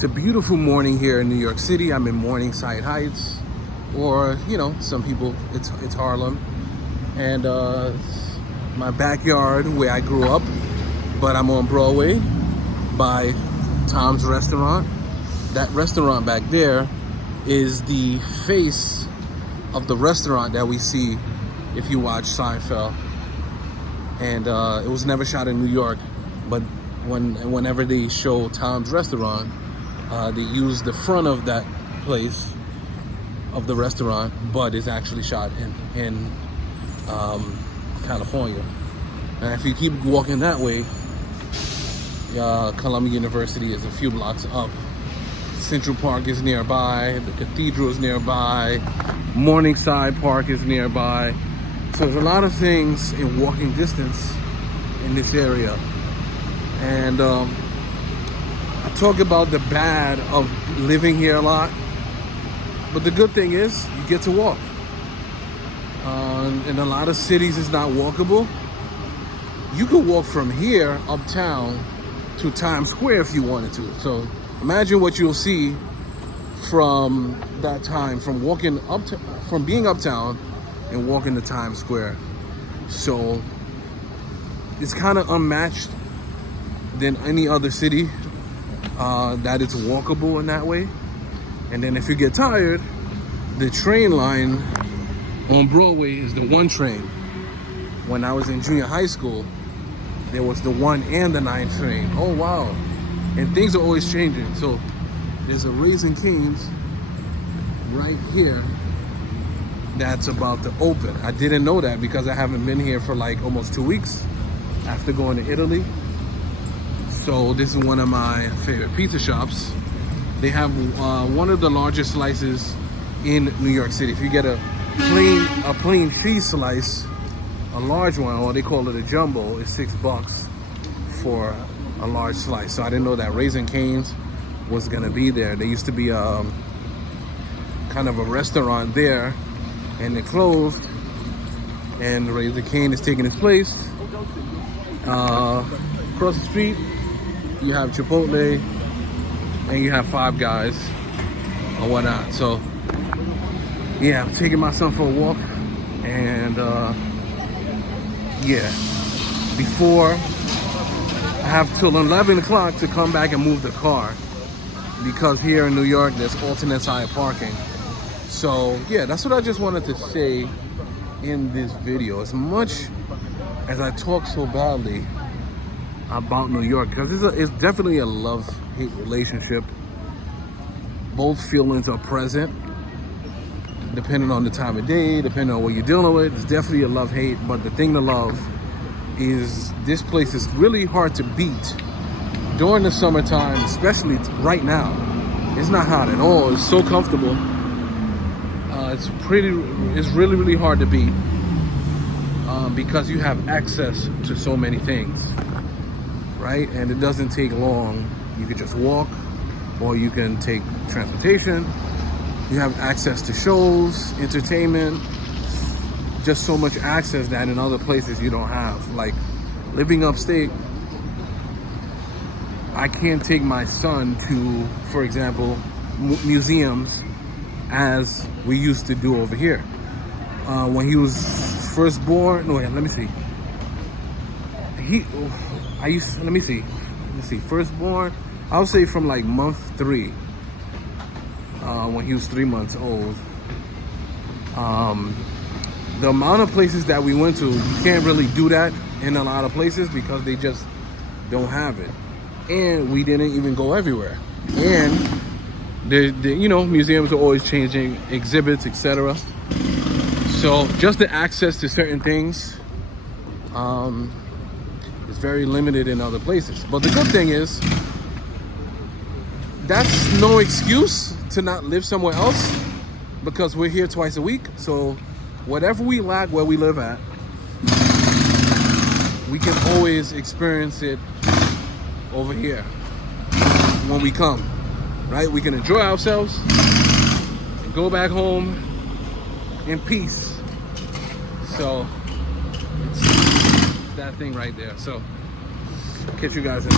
It's a beautiful morning here in New York City. I'm in Morningside Heights, or some people it's Harlem, and my backyard where I grew up. But I'm on Broadway by Tom's Restaurant. That restaurant back there is the face of the restaurant that we see if you watch Seinfeld. And it was never shot in New York, but whenever they show Tom's Restaurant, they use the front of that place of the restaurant, but it's actually shot in California. And if you keep walking that way, Columbia University is a few blocks up. Central Park is nearby. The Cathedral is nearby. Morningside Park is nearby. So there's a lot of things in walking distance in this area. And I talk about the bad of living here a lot, but the good thing is you get to walk. In a lot of cities it's not walkable. You could walk from here uptown to Times Square if you wanted to. So imagine what you'll see from that time, from from being uptown and walking to Times Square. So it's kind of unmatched than any other city that it's walkable in that way. And then if you get tired, the train line on Broadway is the 1 train. When I was in junior high school, there was the 1 and the 9 train. Oh wow. And things are always changing. So there's a Raising Cane's right here that's about to open. I didn't know that because I haven't been here for like almost 2 weeks after going to Italy. So this is one of my favorite pizza shops. They have one of the largest slices in New York City. If you get a plain cheese slice, a large one, or they call it a jumbo, is $6 for a large slice. So I didn't know that Raising Cane's was gonna be there. There used to be kind of a restaurant there, and it closed, and Raising Cane is taking its place. Across the street, you have Chipotle, and you have Five Guys, or whatnot. So yeah, I'm taking my son for a walk, and yeah, before I have till 11 o'clock to come back and move the car, because here in New York there's alternate side parking. So yeah, that's what I just wanted to say in this video. As much as I talk so badly about New York, because it's definitely a love-hate relationship. Both feelings are present depending on the time of day, depending on what you're dealing with. It's definitely a love-hate, but the thing to love is this place is really hard to beat during the summertime, especially right now. It's not hot at all. It's so comfortable. It's really hard to beat because you have access to so many things, right? And it doesn't take long. You can just walk, or you can take transportation. You have access to shows, entertainment, just so much access that in other places you don't have. Like living upstate, I can't take my son to, for example, museums as we used to do over here. When he was first born, no, let me see. First born, I would say from like month 3. When he was 3 months old. The amount of places that we went to, you can't really do that in a lot of places because they just don't have it. And we didn't even go everywhere. And museums are always changing, exhibits, etc. So just the access to certain things is very limited in other places. But the good thing is, that's no excuse to not live somewhere else, because we're here twice a week. So whatever we lack where we live at, we can always experience it over here when we come, right? We can enjoy ourselves and go back home in peace. So it's that thing right there. So catch you guys in